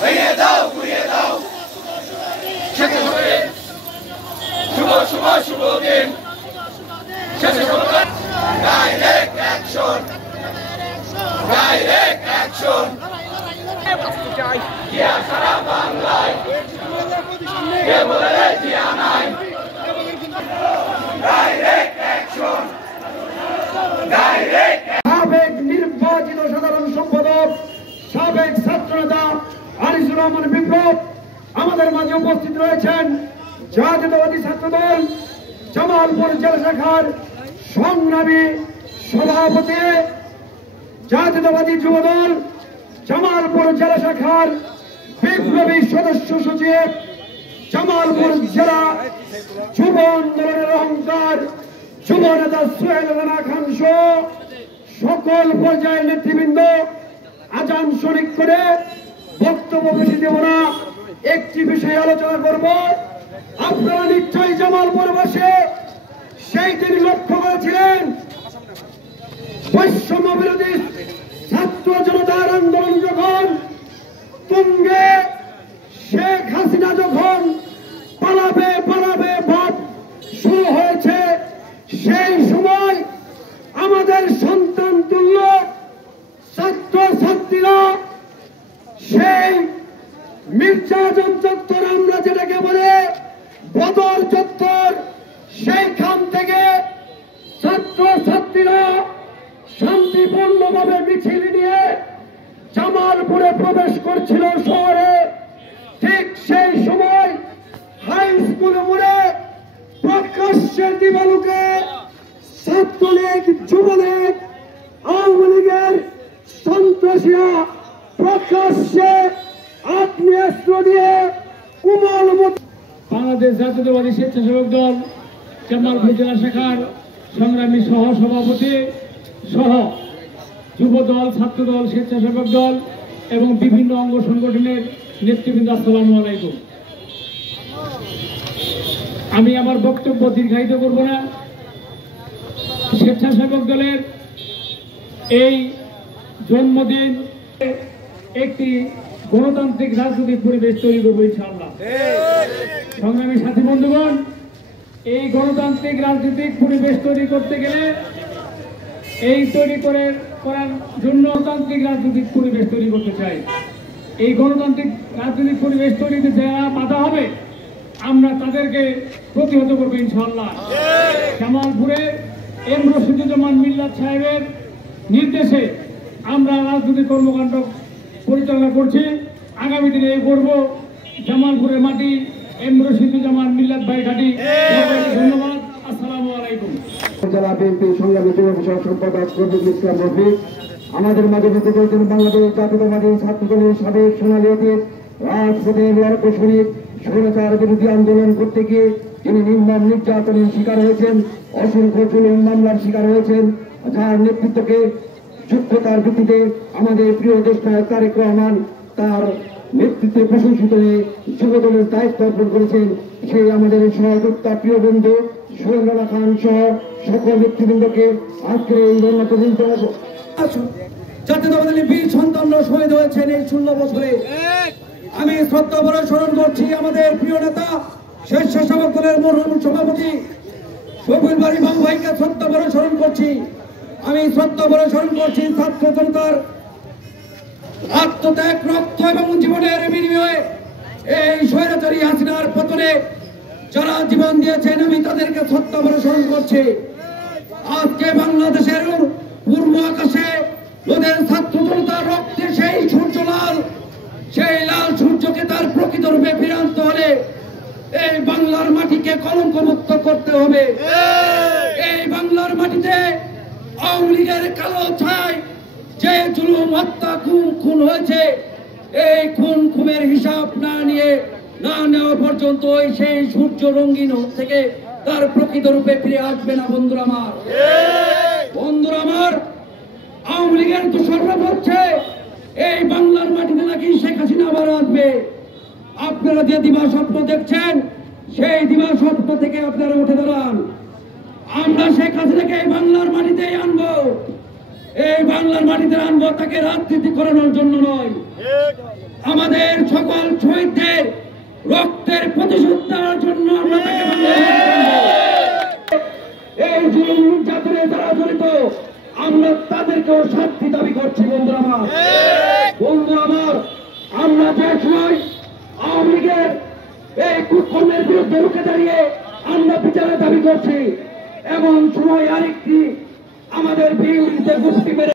ভেঙে দাও গুড়িয়ে দাও শেষে হবে শুভ শুভ শুভ দিন শেষে হবে direct action direct action Zia সারা বাংলায় কে বলে জিয়া নাই ডাইরেক্ট অ্যাকশন ডাইরেক্ট সাবেক নির্বাচিত সাধারণ সম্পাদক সাবেক ছাত্রনেতা আনিসুর রহমান বিপ্লব আমাদের মাঝে উপস্থিত রয়েছেন। জাতীয়তাবাদী ছাত্রদল জামালপুর জেলা শাখার সংগ্রামী সভাপতি, জাতীয়তাবাদী যুবদল জামালপুর জেলা শাখার বিপ্লবী সদস্য সচিব, জামালপুর জেলা যুব আন্দোলনের অহংকার যুব নেতা সোহেল রানা খান সহ সকল পর্যায়ের নেতৃবৃন্দ। আজান শরিক করে বক্তব্য বেশি দেব না, একটি বিষয়ে আলোচনা করব। আপনারা নিশ্চয়ই জামালপুর বসে সেই দিন লক্ষ্য করেছিলেন বৈষম্য বিরোধী ছাত্র জনতার আন্দোলন যখন তুঙ্গে, শেখ হাসিনা যখন পালাবে পালাবে ভাব শুরু হয়েছে, সেই সময় আমাদের সন্তান তুল্য ছাত্র ছাত্রীরা সেই মির্জাজন চত্বর, আমরা যেটাকে বলে বদর চত্বর, সেইখান থেকে ছাত্র ছাত্রীরা শান্তিপূর্ণভাবে মিছিল নিয়ে জামালপুরে প্রবেশ করছিল শহরে। ঠিক সেই সময় হাই স্কুল মোড়ে প্রকাশ্যের দিবালুকে ছাত্রলীগ, যুবলীগ, আওয়ামী লীগের সন্ত্রাসীরা প্রকাশ্যে আগ্নেয়াস্ত্র দিয়ে উমল বাংলাদেশ জাতীয়তাবাদী স্বেচ্ছাসেবক দল জামালপুর জেলা শাখার সংগ্রামী সহ সভাপতি সহ যুবদল, ছাত্রদল, স্বেচ্ছাসেবক দল এবং বিভিন্ন অঙ্গ সংগঠনের নেতৃবৃন্দ, আসসালামু আলাইকুম। আমি আমার বক্তব্য দীর্ঘায়িত করব না। স্বেচ্ছাসেবক দলের এই জন্মদিন একটি গণতান্ত্রিক রাজনৈতিক পরিবেশ তৈরি করবো ইনশাআল্লাহ। সংগ্রামী সাথী বন্ধুগণ, এই গণতান্ত্রিক রাজনৈতিক পরিবেশ তৈরি করতে গেলে এই করার জন্য গণতান্ত্রিক রাজনৈতিক পরিবেশ তৈরি করতে চাই। এই গণতান্ত্রিক রাজনৈতিক পরিবেশ তৈরিতে যারা বাধা হবে আমরা তাদেরকে প্রতিহত করবো ইনশাআল্লাহ। জামালপুরে এম রশিদুজ্জামান মিল্লাত সাহেবের নির্দেশে আমরা রাজনৈতিক কর্মকাণ্ড পরিচালনা করছি। আগামী দিনে এই করব জামালপুরের মাটি এম রশিদুজ্জামান মিল্লাত ভাই ঘাটি। ধন্যবাদ, আসসালামু আলাইকুম। জেলা বিএনপি সংগ্রামী যুব বিষয়ক সম্পাদক রফিকুল ইসলাম রফিক আমাদের মাঝে যুক্ত করেছেন। বাংলাদেশ জাতীয়তাবাদী ছাত্রদলের সাবেক সোনালী অতীত রাজপথের লড়াকু শহীদ, স্বৈরাচার বিরোধী আন্দোলন করতে গিয়ে তিনি নির্মম নির্যাতনের শিকার হয়েছেন, অসংখ্য জুলুম মামলার শিকার হয়েছেন, যার নেতৃত্বকে যোগ্যতার ভিত্তিতে আমাদের প্রিয় দেশনায়ক তারেক রহমান তার নেতৃত্বে প্রশংসিত হয়ে যুবদলের দায়িত্ব অর্পণ করেছেন। সেই আমাদের সহযোগিতা প্রিয় বন্ধু সোহেল রানা খান সহ সকল নেতৃবৃন্দকে আজকের এই উন্নত দিন জাতীয়তাবাদী বীর সন্তানরা শহীদ হয়েছেন এই 16 বছরে। আমি শ্রদ্ধা ভরে স্মরণ করছি আমাদের প্রিয় নেতা স্বেচ্ছাসেবক দলের মরহুম সভাপতি শফিউল বারী বাবু ভাইকে শ্রদ্ধা ভরে স্মরণ করছি। আমি শ্রদ্ধা ভরে স্মরণ করছি ছাত্র জনতার আত্মত্যাগ, রক্ত এবং জীবনের বিনিময়ে এই স্বৈরাচারী হাসিনার পতনে যারা জীবন দিয়েছেন আমি তাদেরকে শ্রদ্ধা ভরে স্মরণ করছি। আজকে বাংলাদেশের পূর্ব আকাশে ওদের ছাত্র জনতার রক্তে সেই সূর্য লাল, সেই লাল সূর্যকে তার প্রকৃত রূপে ফিরে আনতে হলে এই বাংলার মাটিকে কলঙ্ক মুক্ত করতে হবে। এই বাংলার মাটিতে আওয়ামী লীগের কালো ছায় যে জুলুম, হত্যা, খুন হয়েছে, এই খুনের হিসাব না নেওয়া পর্যন্ত সেই সূর্য রঙিন থেকে তার প্রকৃত রূপে ফিরে আসবে না। বন্ধুরা আমার আওয়ামী লীগের দোসররা বলছে এই বাংলার মাটিতে নাকি শেখ হাসিনা আবার আসবে। আপনারা যে দিবা স্বপ্ন দেখছেন সেই দিবা স্বপ্ন থেকে আপনারা উঠে দাঁড়ান। আমরা শেখ হাসিনাকে এই বাংলার মাটিতেই আনবো, এই বাংলার মাটিতে আনবো, তাকে রাজনীতি করানোর জন্য নয়। আমাদের সকল শহীদদের রক্তের প্রতিশোধ দেওয়ার জন্য আমরা তাকে এই জুলুম নির্যাতনে যারা জড়িত আমরা তাদেরকেও শাস্তি দাবি করছি। বন্ধুরা আমার আমরা যে সময় আওয়ামী লীগের এই কুকর্মের বিরুদ্ধে রুখে দাঁড়িয়ে আমরা বিচারের দাবি করছি, এমন সময় আরেকটি আমাদের বিরুদ্ধে গুপ্তি মেরে